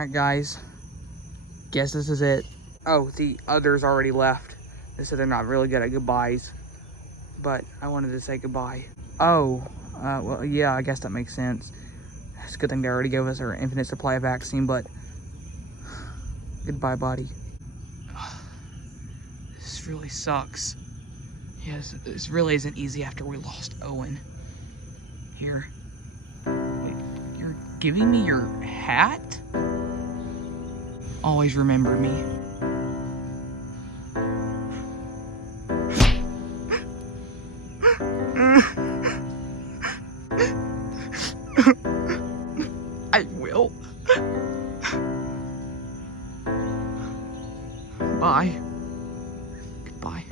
Alright guys, guess this is it. Oh, the others already left. They said they're not really good at goodbyes, but I wanted to say goodbye. Oh, well, yeah, I guess that makes sense. It's a good thing they already gave us our infinite supply of vaccine, but goodbye, buddy. This really sucks. Yes, this really isn't easy after we lost Owen. Here. Wait, you're giving me your hat? Always remember me. I will. Bye. Goodbye.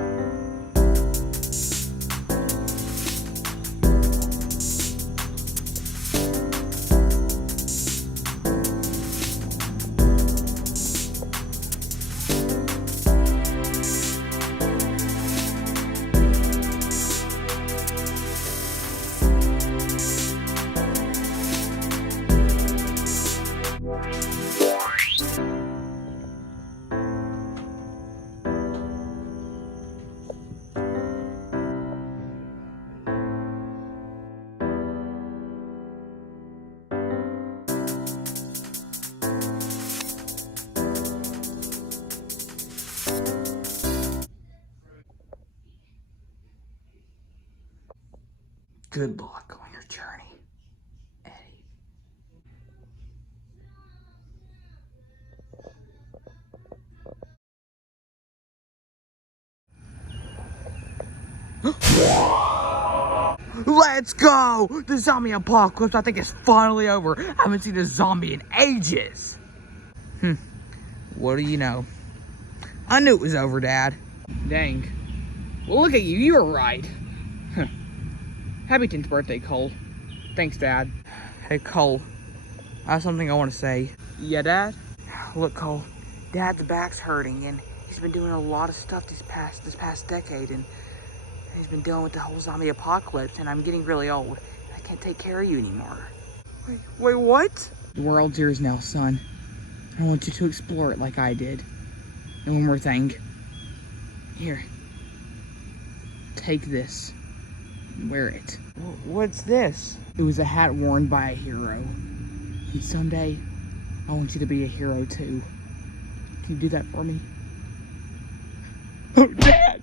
Good luck on your journey, Eddie. Let's go! The zombie apocalypse, I think, is finally over. I haven't seen a zombie in ages. What do you know? I knew it was over, Dad. Dang. Well, look at you. You were right. Happy 10th birthday, Cole. Thanks, Dad. Hey, Cole. I have something I want to say. Yeah, Dad? Look, Cole. Dad's back's hurting, and he's been doing a lot of stuff this past decade, and he's been dealing with the whole zombie apocalypse, and I'm getting really old. I can't take care of you anymore. Wait, what? The world's yours now, son. I want you to explore it like I did. And one more thing. Here. Take this. Wear it. What's this? It was a hat worn by a hero. And someday, I want you to be a hero too. Can you do that for me? Oh, Dad!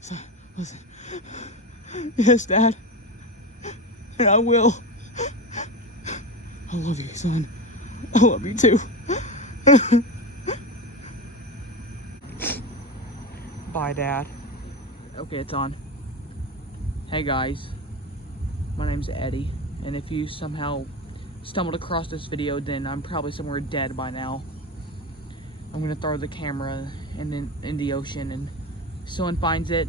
Son, listen. Yes, Dad. And I will. I love you, son. I love you too. Bye, Dad. Okay, it's on. Hey guys, my name's Eddie, and if you somehow stumbled across this video, then I'm probably somewhere dead by now. I'm gonna throw the camera in the ocean, and if someone finds it,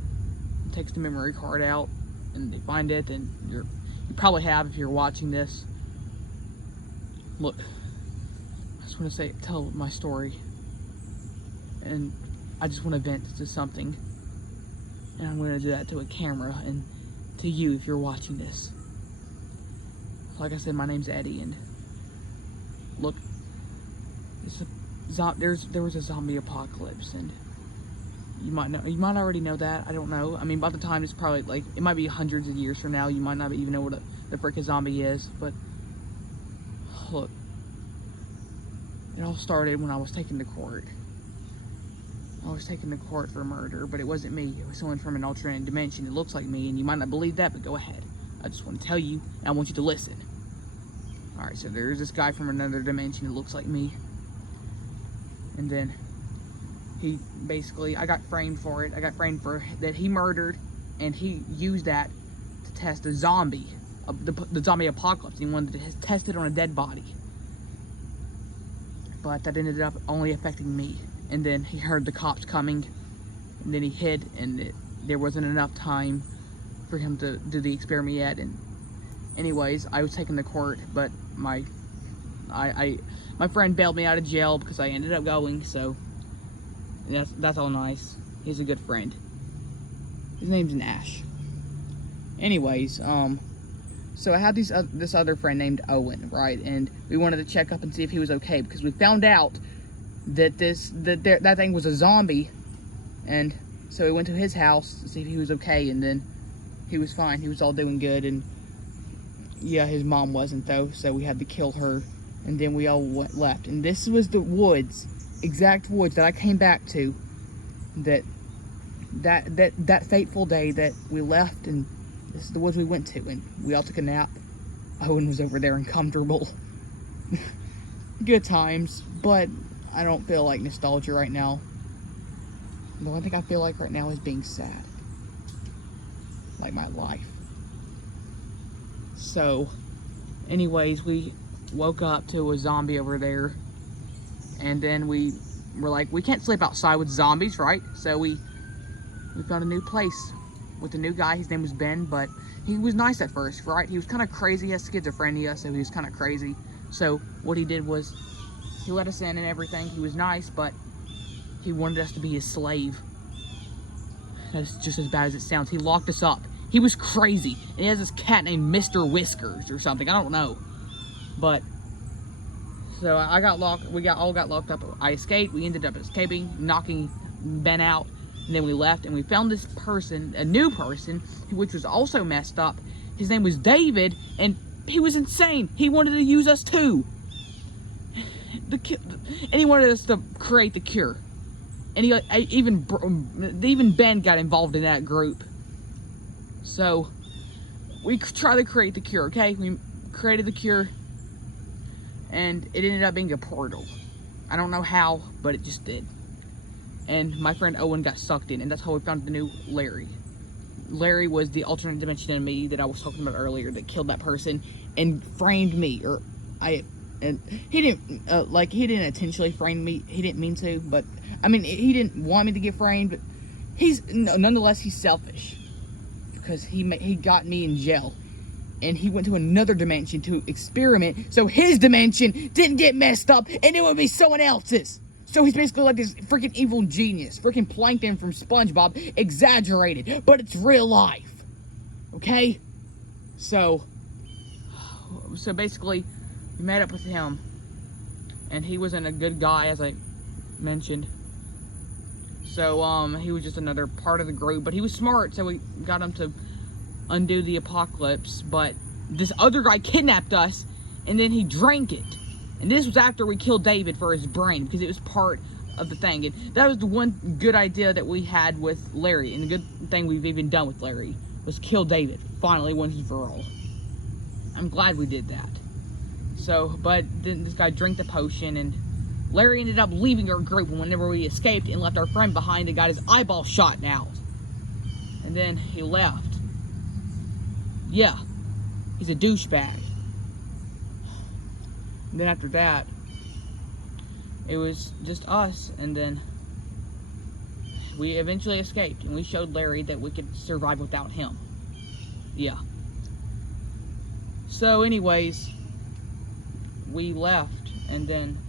takes the memory card out, and they find it, and you probably have if you're watching this. Look, I just want to tell my story, and I just want to vent to something, and I'm going to do that to a camera and to you if you're watching this. Like I said, my name's Eddie, and look, there was a zombie apocalypse, and you might already know that. I don't know. I mean, by the time it's probably like it might be hundreds of years from now. You might not even know what the frickin' zombie is, but look, it all started when I was taken to court. I was taken to court for murder, but it wasn't me. It was someone from an alternate dimension. It looks like me, and you might not believe that, but go ahead. I just want to tell you, and I want you to listen. Alright, so there's this guy from another dimension who looks like me. And then, I got framed for it. I got framed for that he murdered, and he used that to test a zombie, the zombie apocalypse. He wanted to test it on a dead body. But that ended up only affecting me. And then he heard the cops coming, and then he hid, and there wasn't enough time for him to do the experiment yet. And anyways, I was taken to court, but my friend bailed me out of jail because I ended up going, so that's all nice. He's a good friend. His name's Nash. Anyways, So I had this other friend named Owen, right? And we wanted to check up and see if he was okay, because we found out that that thing was a zombie. And so we went to his house to see if he was okay, and then he was fine. He was all doing good, and yeah, his mom wasn't though, so we had to kill her, and then we all left. And this was the woods, exact woods that I came back to, that fateful day that we left, and this is the woods we went to, and we all took a nap. Owen was over there uncomfortable. Good times, but I don't feel like nostalgia right now. The one thing I feel like right now is being sad. Like my life. So, anyways, we woke up to a zombie over there. And then we were like, we can't sleep outside with zombies, right? So we found a new place with a new guy. His name was Ben, but he was nice at first, right? He was kind of crazy. He has schizophrenia, so he was kind of crazy. So what he did was he let us in and everything. He was nice, but he wanted us to be his slave. That's just as bad as it sounds. He locked us up. He was crazy. And he has this cat named Mr. Whiskers or something. I don't know. But, so I got locked. We all got locked up. I escaped. We ended up escaping, knocking Ben out. And then we left, and we found this person, a new person, which was also messed up. His name was David, and he was insane. He wanted to use us too. And he wanted us to create the cure. And even Ben got involved in that group. So we tried to create the cure, okay? We created the cure, and it ended up being a portal. I don't know how, but it just did. And my friend Owen got sucked in, and that's how we found the new Larry. Larry was the alternate dimension of me that I was talking about earlier that killed that person and framed me. And he didn't intentionally frame me. He didn't mean to, but I mean, he didn't want me to get framed. But nonetheless, he's selfish, because he got me in jail, and he went to another dimension to experiment, so his dimension didn't get messed up, and it would be someone else's. So he's basically like this freaking evil genius, freaking Plankton from SpongeBob, exaggerated, but it's real life. Okay? So basically, we met up with him, and he wasn't a good guy, as I mentioned. So he was just another part of the group, but he was smart, so we got him to undo the apocalypse. But this other guy kidnapped us, and then he drank it. And this was after we killed David for his brain, because it was part of the thing. And that was the one good idea that we had with Larry, and the good thing we've even done with Larry was kill David, finally, once and for all. I'm glad we did that. So, but then this guy drank the potion, and Larry ended up leaving our group whenever we escaped, and left our friend behind and got his eyeball shot out. And then he left. Yeah, he's a douchebag. And then after that, it was just us, and then we eventually escaped, and we showed Larry that we could survive without him. Yeah. So anyways, we left, and then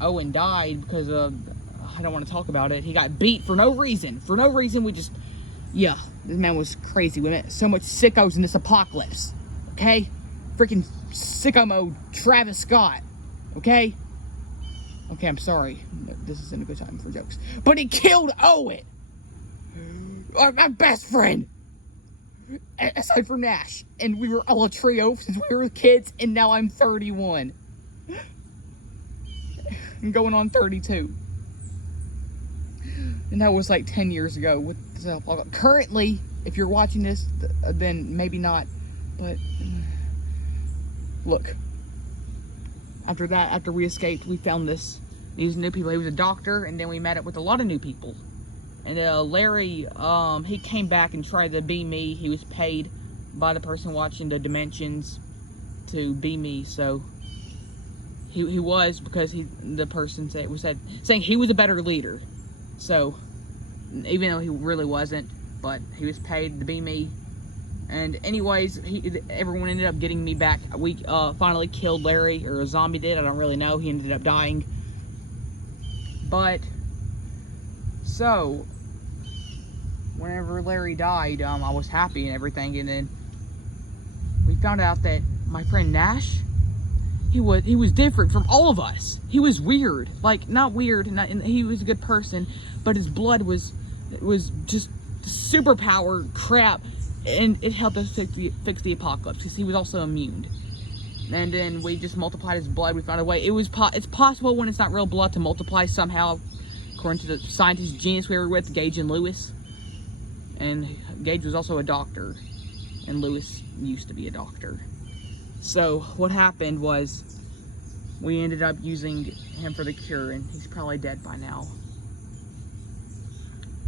Owen died because of, I don't want to talk about it. He got beat for no reason. For no reason, yeah, this man was crazy. We met so much sickos in this apocalypse, okay? Freaking sicko mode, Travis Scott, okay? Okay, I'm sorry. This isn't a good time for jokes. But he killed Owen! My best friend! Aside from Nash. And we were all a trio since we were kids, and now I'm 31. I'm going on 32. And that was like 10 years ago. Currently, if you're watching this, then maybe not. But look, after we escaped, we found these new people. He was a doctor, and then we met up with a lot of new people. And Larry, he came back and tried to be me. He was paid by the person watching the dimensions to be me. So he was, because the person saying he was a better leader. So even though he really wasn't, but he was paid to be me. And anyways, everyone ended up getting me back. We finally killed Larry, or a zombie did. I don't really know. He ended up dying. But so whenever Larry died, I was happy and everything. And then we found out that my friend Nash, he was different from all of us. He was weird, like not weird, he was a good person, but his blood was just superpower crap, and it helped us fix the apocalypse because he was also immune. And then we just multiplied his blood. We found a way. It's possible when it's not real blood to multiply somehow, according to the scientist genius we were with, Gage and Lewis. And Gage was also a doctor, and Lewis used to be a doctor. So what happened was we ended up using him for the cure, and he's probably dead by now.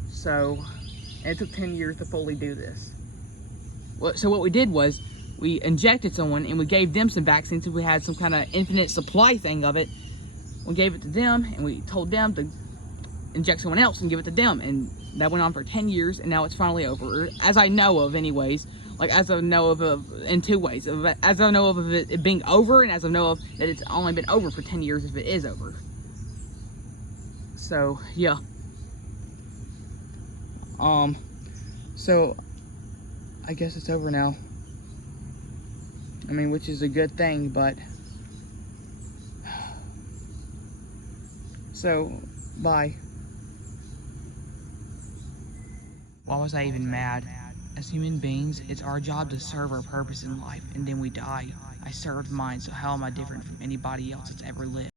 So, and it took 10 years to fully do this. So what we did was we injected someone and we gave them some vaccines. We had some kind of infinite supply thing of it. We gave it to them and we told them to inject someone else and give it to them. And that went on for 10 years, and now it's finally over. As I know of anyways. Like, as I know of in two ways. As I know of it being over, and as I know of that it's only been over for 10 years if it is over. So, yeah. So, I guess it's over now. I mean, which is a good thing, but... So, bye. Why was I even mad? As human beings, it's our job to serve our purpose in life, and then we die. I served mine, so how am I different from anybody else that's ever lived?